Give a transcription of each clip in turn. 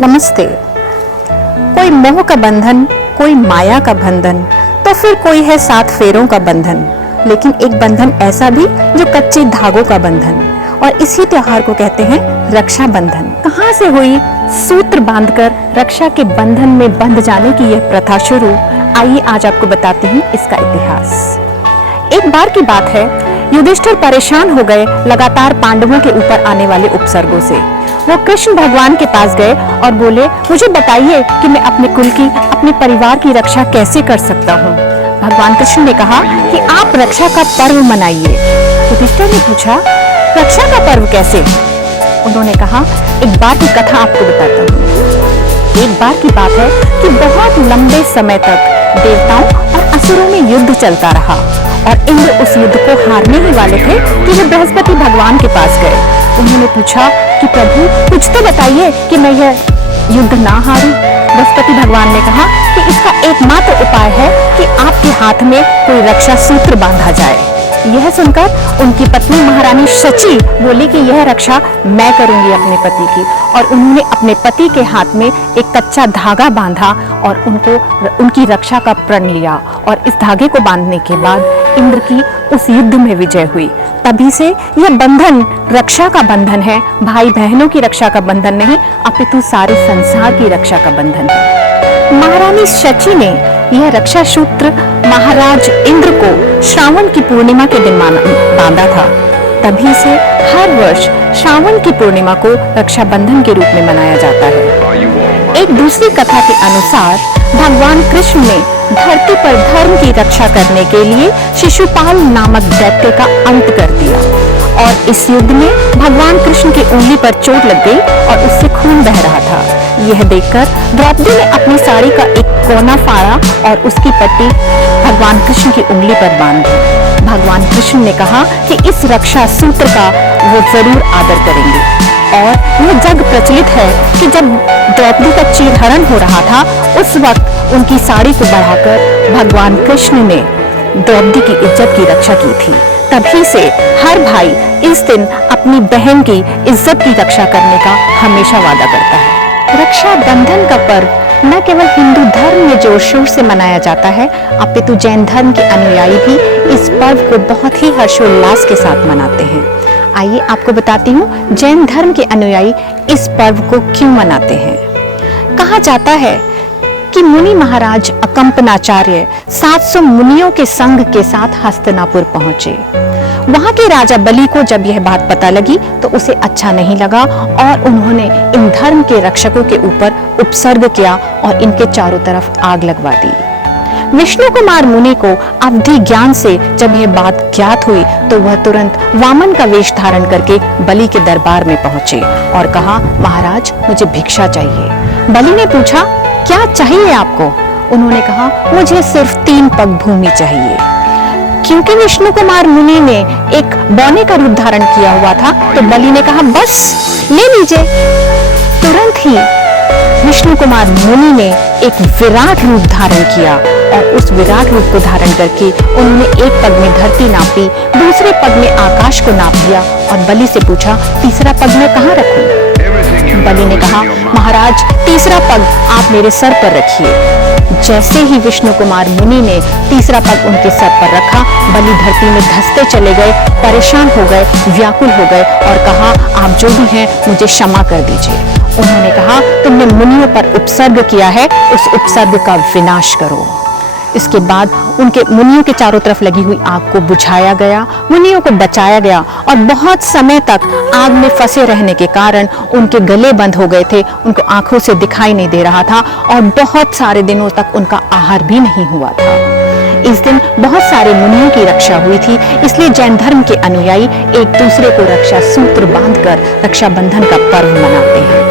नमस्ते। कोई मोह का बंधन, कोई माया का बंधन, तो फिर कोई है 7 फेरों का बंधन। लेकिन एक बंधन ऐसा भी जो कच्चे धागों का बंधन, और इसी त्योहार को कहते हैं रक्षा बंधन। कहाँ से हुई सूत्र बांधकर रक्षा के बंधन में बंध जाने की यह प्रथा शुरू? आइए आज आपको बताती हूँ इसका इतिहास। एक बार की बात है, युधिष्ठिर परेशान हो गए लगातार पांडवों के ऊपर आने वाले उपसर्गों से। वो कृष्ण भगवान के पास गए और बोले, मुझे बताइए कि मैं अपने कुल की, अपने परिवार की रक्षा कैसे कर सकता हूँ। भगवान कृष्ण ने कहा कि आप रक्षा का पर्व मनाइए। युधिष्ठिर ने पूछा, रक्षा का पर्व कैसे? उन्होंने कहा, एक बार की कथा आपको बताता हूँ। एक बार की बात है कि बहुत लंबे समय तक देवताओं और असुरों में युद्ध चलता रहा और इंद्र उस युद्ध को हारने ही वाले थे कि वे बृहस्पति भगवान के पास गए। उन्होंने पूछा कि प्रभु कुछ तो बताइए कि मैं यह युद्ध ना हारूं। बृहस्पति भगवान ने कहा कि इसका एकमात्र उपाय है कि आपके हाथ में कोई रक्षा सूत्र बांधा जाए। यह सुनकर उनकी पत्नी महारानी शची बोली कि यह रक्षा मैं करूंगी अपने पति की, और उन्होंने अपने पति के हाथ में एक कच्चा धागा बांधा और उनकी रक्षा का प्रण लिया। और इस धागे को बांधने के बाद इंद्र की उस युद्ध में विजय हुई। तभी से यह बंधन रक्षा का बंधन है, भाई बहनों की रक्षा का बंधन नहीं, अपितु सारे संसार की रक्षा का बंधन है। महारानी शची ने यह रक्षा सूत्र महाराज इंद्र को श्रावण की पूर्णिमा के दिन बांधा था। तभी से हर वर्ष श्रावण की पूर्णिमा को रक्षाबंधन के रूप में मनाया जाता है। एक दूसरी कथा के अनुसार भगवान कृष्ण ने धरती पर धर्म की रक्षा करने के लिए शिशुपाल नामक दैत्य का अंत कर दिया, और इस युद्ध में भगवान कृष्ण की उंगली पर चोट लग गई और उससे खून बह रहा था। यह देखकर द्रौपदी ने अपनी साड़ी का एक कोना फाड़ा और उसकी पट्टी भगवान कृष्ण की उंगली पर बांध दी। भगवान कृष्ण ने कहा कि इस रक्षा सूत्र का वो जरूर आदर करेंगे। और यह जग प्रचलित है कि जब द्रौपदी का चीरहरण हो रहा था, उस वक्त उनकी साड़ी को बढ़ाकर भगवान कृष्ण ने द्रौपदी की इज्जत की रक्षा की थी। तभी से हर भाई इस दिन अपनी बहन की इज्जत की रक्षा करने का हमेशा वादा करता है। रक्षा बंधन का पर्व न केवल हिंदू धर्म में जोर शोर से मनाया जाता है, अपितु जैन धर्म के अनुयायी भी इस पर्व को बहुत ही हर्षोल्लास के साथ मनाते हैं। आइए आपको बताती हूँ जैन धर्म के अनुयायी इस पर्व को क्यों मनाते हैं। कहा जाता है कि मुनि महाराज अकंपनाचार्य 700 मुनियों के संघ के साथ हस्तिनापुर पहुंचे। वहां के राजा बलि को जब यह बात पता लगी तो उसे अच्छा नहीं लगा और उन्होंने इन धर्म के रक्षकों के ऊपर उपसर्ग किया और इनके चारों तरफ आग लगवा दी। विष्णु कुमार मुनि को अवधि ज्ञान से जब यह बात ज्ञात हुई तो वह तुरंत वामन का वेश धारण करके बलि के दरबार में पहुंचे और कहा, महाराज मुझे भिक्षा चाहिए। बलि ने पूछा, क्या चाहिए आपको? उन्होंने कहा, मुझे सिर्फ 3 पग भूमि चाहिए। क्योंकि विष्णु कुमार मुनि ने एक बौने का रूप धारण किया हुआ था तो बलि ने कहा, बस ले लीजिए। तुरंत ही विष्णु कुमार मुनि ने एक विराट रूप धारण किया और उस विराट रूप को धारण करके उन्होंने एक पग में धरती नापी, दूसरे पग में आकाश को नाप दिया और बलि से पूछा, तीसरा पग मैं कहाँ रखूं? बलि ने कहा, महाराज तीसरा पग आप मेरे सर पर रखिए। जैसे ही विष्णु कुमार मुनि ने तीसरा पग उनके सर पर रखा, बलि धरती में धंसते चले गए, परेशान हो गए, व्याकुल हो गए और कहा, आप जो भी हैं मुझे क्षमा कर दीजिए। उन्होंने कहा, तुमने मुनियों पर उपसर्ग किया है, उस उपसर्ग का विनाश करो। इसके बाद उनके मुनियों के चारों तरफ लगी हुई आग को बुझाया गया, मुनियों को बचाया गया और बहुत समय तक आग में फंसे रहने के कारण उनके गले बंद हो गए थे, उनको आंखों से दिखाई नहीं दे रहा था और बहुत सारे दिनों तक उनका आहार भी नहीं हुआ था। इस दिन बहुत सारे मुनियों की रक्षा हुई थी, इसलिए जैन धर्म के अनुयायी एक दूसरे को रक्षा सूत्र बांधकर रक्षाबंधन का पर्व मनाते हैं।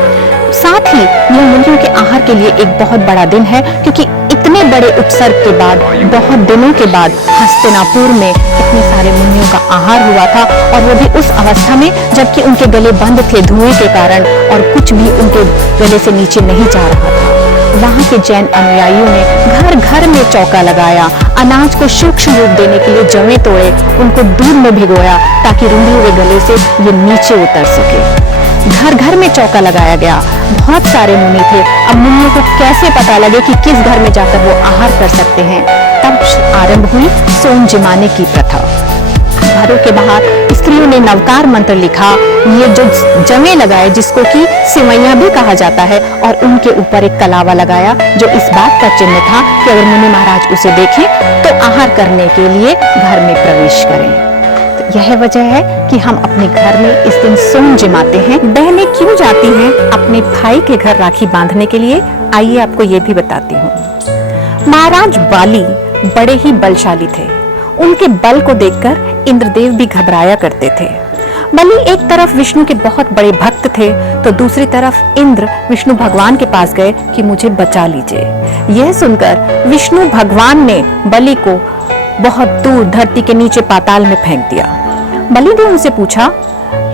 साथ ही यह मुनियों के आहार के लिए एक बहुत बड़ा दिन है, क्योंकि इतने बड़े उपसर्ग के बाद, बहुत दिनों के बाद हस्तिनापुर में इतने सारे मुनियों का आहार हुआ था, और वो भी उस अवस्था में जबकि उनके गले बंद थे धुएं के कारण और कुछ भी उनके गले से नीचे नहीं जा रहा था। वहाँ के जैन अनुयायियों ने घर घर में चौका लगाया, अनाज को सूक्ष्म रूप देने के लिए जवें तोड़े, उनको दूध में भिगोया ताकि रुंधे हुए गले से ये नीचे उतर सके। घर घर में चौका लगाया गया। बहुत सारे मुनि थे। अब मुनियों को कैसे पता लगे कि किस घर में जाकर वो आहार कर सकते हैं। तब आरंभ हुई सोम जिमाने की प्रथा। घरों के बाहर स्त्रियों ने नवकार मंत्र लिखा, ये जो जमे लगाए जिसको कि सिमैया भी कहा जाता है, और उनके ऊपर एक कलावा लगाया जो इस बात का चिन्ह था कि अगर मुनि महाराज उसे देखें तो आहार करने के लिए घर में प्रवेश करें। तो यह वजह है कि हम अपने घर में इस दिन सोम जिमाते हैं। बहनें क्यों जाती हैं अपने भाई के घर राखी बांधने के लिए, आइए आपको ये भी बताती हूँ। महाराज बाली बड़े ही बलशाली थे। उनके बल को देखकर इंद्रदेव भी घबराया करते थे। बलि एक तरफ विष्णु के बहुत बड़े भक्त थे तो दूसरी तरफ इंद्र विष्णु भगवान के पास गए कि मुझे बचा लीजिए। यह सुनकर विष्णु भगवान ने बलि को बहुत दूर धरती के नीचे पाताल में फेंक दिया। बलि ने उनसे पूछा,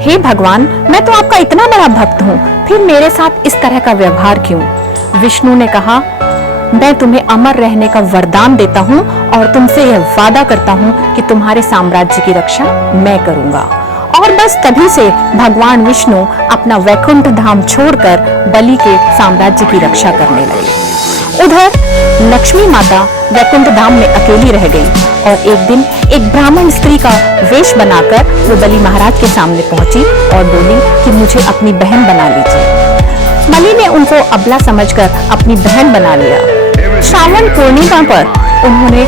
हे भगवान, मैं तो आपका इतना बड़ा भक्त हूँ, फिर मेरे साथ इस तरह का व्यवहार क्यों? विष्णु ने कहा, मैं तुम्हें अमर रहने का वरदान देता हूँ और तुमसे यह वादा करता हूँ कि तुम्हारे साम्राज्य की रक्षा मैं करूंगा। और बस तभी से भगवान विष्णु अपना वैकुंठ धाम छोड़कर बलि के साम्राज्य की रक्षा करने लगे। उधर लक्ष्मी माता वैकुंठ धाम में अकेली रह गई और एक दिन एक ब्राह्मण स्त्री का वेश बनाकर वो बलि महाराज के सामने पहुंची और बोली कि मुझे अपनी बहन बना लीजिए। बलि ने उनको अबला समझकर अपनी बहन बना लिया। श्रावण पूर्णिमा पर उन्होंने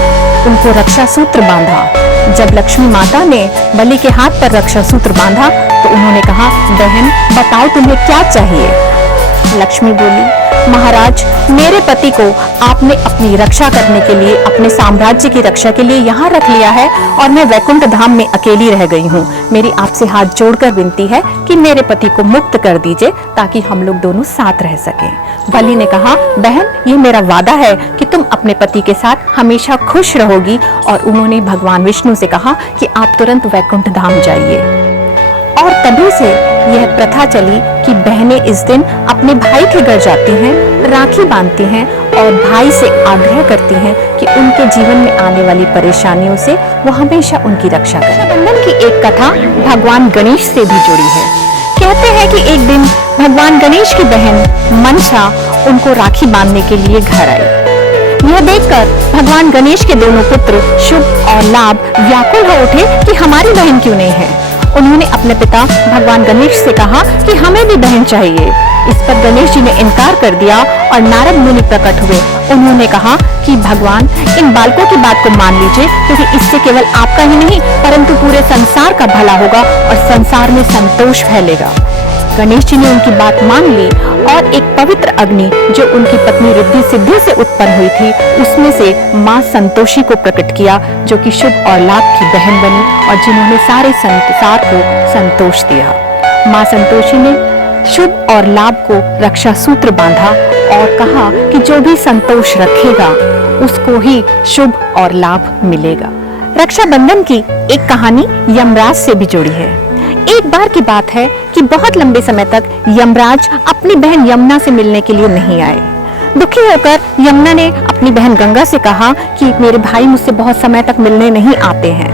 उनको रक्षा सूत्र बांधा। जब लक्ष्मी माता ने बलि के हाथ पर रक्षा सूत्र बांधा तो उन्होंने कहा, बहन बताओ तुम्हें क्या चाहिए? लक्ष्मी बोली, महाराज, मेरे पति को आपने अपनी रक्षा करने के लिए, अपने साम्राज्य की रक्षा के लिए यहाँ रख लिया है और मैं वैकुंठ धाम में अकेली रह गई हूँ। मेरी आपसे हाथ जोड़कर विनती है कि मेरे पति को मुक्त कर दीजिए ताकि हम लोग दोनों साथ रह सकें। बलि ने कहा, बहन, ये मेरा वादा है कि तुम अपने पति के साथ हमेशा खुश रहोगी। और उन्होंने भगवान विष्णु से कहा कि आप तुरंत वैकुंठ धाम जाइए। और तभी से यह प्रथा चली कि बहनें इस दिन अपने भाई के घर जाती हैं, राखी बांधती हैं और भाई से आग्रह करती हैं कि उनके जीवन में आने वाली परेशानियों से वो हमेशा उनकी रक्षा करें। रक्षाबंधन की एक कथा भगवान गणेश से भी जुड़ी है। कहते हैं कि एक दिन भगवान गणेश की बहन मनसा उनको राखी बांधने के लिए घर आई। यह देखकर भगवान गणेश के दोनों पुत्र शुभ और लाभ व्याकुल हो उठे कि हमारी बहन क्यों नहीं है। उन्होंने अपने पिता भगवान गणेश से कहा कि हमें भी बहन चाहिए। इस पर गणेश जी ने इनकार कर दिया और नारद मुनि प्रकट हुए। उन्होंने कहा कि भगवान, इन बालकों की बात को मान लीजिए, क्योंकि इससे केवल आपका ही नहीं परंतु पूरे संसार का भला होगा और संसार में संतोष फैलेगा। गणेश जी ने उनकी बात मान ली और एक पवित्र अग्नि जो उनकी पत्नी रिद्धि सिद्धि से उत्पन्न हुई थी उसमें से माँ संतोषी को प्रकट किया, जो कि शुभ और लाभ की बहन बनी और जिन्होंने सारे संसार को संतोष दिया। माँ संतोषी ने शुभ और लाभ को रक्षा सूत्र बांधा और कहा कि जो भी संतोष रखेगा उसको ही शुभ और लाभ मिलेगा। रक्षाबंधन की एक कहानी यमराज से भी जुड़ी है। एक बार की बात है कि बहुत लंबे समय तक यमराज अपनी बहन यमुना से मिलने के लिए नहीं आए। दुखी होकर यमुना ने अपनी बहन गंगा से कहा कि मेरे भाई मुझसे बहुत समय तक मिलने नहीं आते हैं।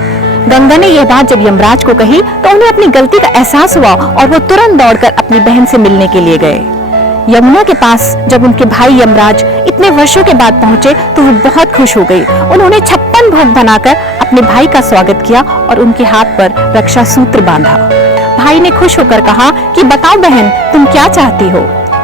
गंगा ने यह बात जब यमराज को कही तो उन्हें अपनी गलती का एहसास हुआ और वो तुरंत दौड़कर अपनी बहन से मिलने के लिए गए। यमुना के पास जब उनके भाई यमराज इतने वर्षों के बाद पहुंचे तो वो बहुत खुश हो गई। उन्होंने 56 भोग बनाकर अपने भाई का स्वागत किया और उनके हाथ पर रक्षा सूत्र बांधा। भाई ने खुश होकर कहा कि बताओ बहन, तुम क्या चाहती हो?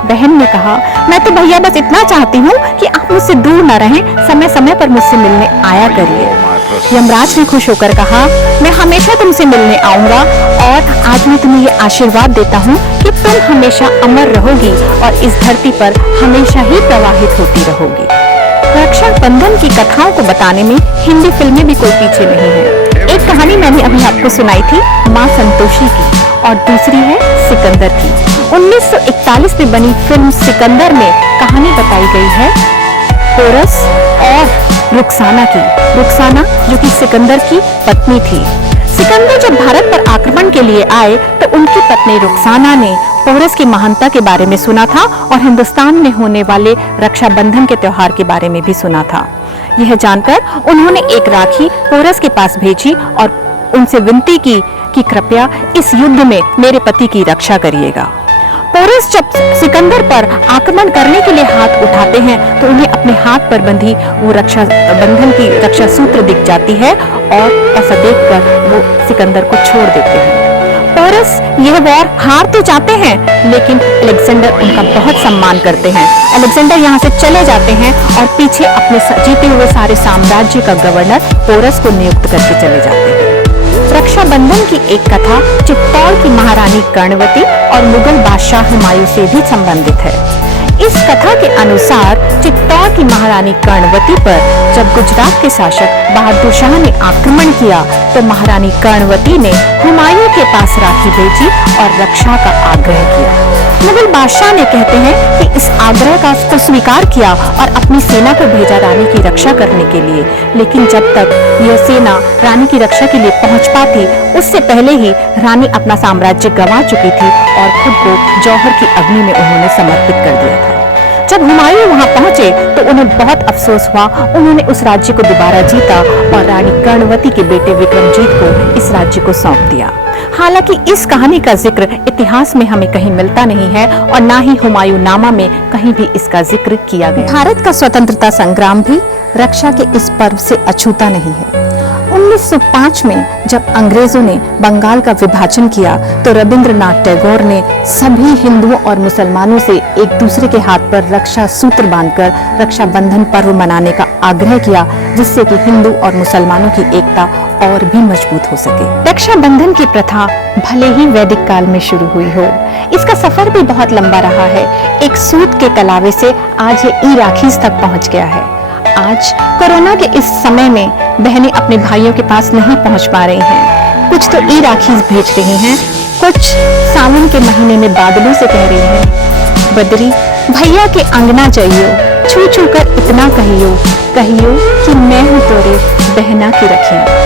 बहन ने कहा, मैं तो भैया बस इतना चाहती हूँ कि आप मुझसे दूर न रहें, समय समय पर मुझसे मिलने आया करिए। यमराज ने खुश होकर कहा, मैं हमेशा तुमसे मिलने आऊंगा और आज मैं तुम्हें ये आशीर्वाद देता हूँ कि तुम हमेशा अमर रहोगी और इस धरती पर हमेशा ही प्रवाहित होती रहोगी। रक्षाबंधन की कथाओं को बताने में हिंदी फिल्में भी कोई पीछे नहीं है। एक कहानी मैंने अभी आपको सुनाई थी माँ संतोषी की और दूसरी है सिकंदर की। 1941 में बनी फिल्म सिकंदर में कहानी बताई गई है पोरस और रुखसाना की। रुखसाना जो कि सिकंदर की पत्नी थी। सिकंदर जब भारत पर आक्रमण के लिए आए तो उनकी पत्नी रुखसाना ने पोरस की महानता के बारे में सुना था और हिंदुस्तान में होने वाले रक्षाबंधन के त्योहार के बारे में भी सुना था। यह जानकर उन्होंने एक राखी पोरस के पास भेजी और उनसे विनती की कि कृपया इस युद्ध में मेरे पति की रक्षा करिएगा। पोरस जब सिकंदर पर आक्रमण करने के लिए हाथ उठाते हैं तो उन्हें अपने हाथ पर बंधी वो रक्षा बंधन की रक्षा सूत्र दिख जाती है और ऐसा देखकर वो सिकंदर को छोड़ देते हैं। पोरस यह वॉर हार तो जाते हैं लेकिन अलेक्जेंडर उनका बहुत सम्मान करते हैं। अलेक्जेंडर यहाँ से चले जाते हैं और पीछे अपने जीते हुए सारे साम्राज्य का गवर्नर पोरस को नियुक्त करके चले जाते हैं। रक्षाबंधन की एक कथा चित्तौड़ की महारानी कर्णवती और मुगल बादशाह हुमायूं से भी संबंधित है। इस कथा के अनुसार चित्तौड़ की महारानी कर्णवती पर जब गुजरात के शासक बहादुर शाह ने आक्रमण किया तो महारानी कर्णवती ने हुमायूं के पास राखी भेजी और रक्षा का आग्रह किया। मुगल बादशाह ने कहते हैं कि इस आग्रह को स्वीकार किया और अपनी सेना को भेजा रानी की रक्षा करने के लिए, लेकिन जब तक यह सेना रानी की रक्षा के लिए पहुंच पाती उससे पहले ही रानी अपना साम्राज्य गंवा चुकी थी और खुद को जौहर की अग्नि में उन्होंने समर्पित कर दिया था। जब हुमायूं वहां पहुंचे तो उन्हें बहुत अफसोस हुआ। उन्होंने उस राज्य को दोबारा जीता और रानी कर्णवती के बेटे विक्रमजीत को इस राज्य को सौंप दिया। हालांकि इस कहानी का जिक्र इतिहास में हमें कहीं मिलता नहीं है और ना ही हुमायूं नामा में कहीं भी इसका जिक्र किया गया। भारत का स्वतंत्रता संग्राम भी रक्षा के इस पर्व से अछूता नहीं है। 1905 में जब अंग्रेजों ने बंगाल का विभाजन किया तो रविंद्रनाथ टैगोर ने सभी हिंदुओं और मुसलमानों से एक दूसरे के हाथ पर रक्षा सूत्र बांधकर रक्षाबंधन पर्व मनाने का आग्रह किया, जिससे कि हिंदू और मुसलमानों की एकता और भी मजबूत हो सके। रक्षाबंधन की प्रथा भले ही वैदिक काल में शुरू हुई हो, इसका सफर भी बहुत लंबा रहा है। एक सूत के कलावे से आज ये ई राखीज तक पहुंच गया है। आज कोरोना के इस समय में बहनें अपने भाइयों के पास नहीं पहुंच पा रही हैं। कुछ तो ई राखीज भेज रही हैं, कुछ सावन के महीने में बादलों से कह रही हैं, बदरी भैया के अंगना जाइयो, छू छू कर इतना कहियो, कहियो कि मैं हूँ तोरे बहना की रखिया।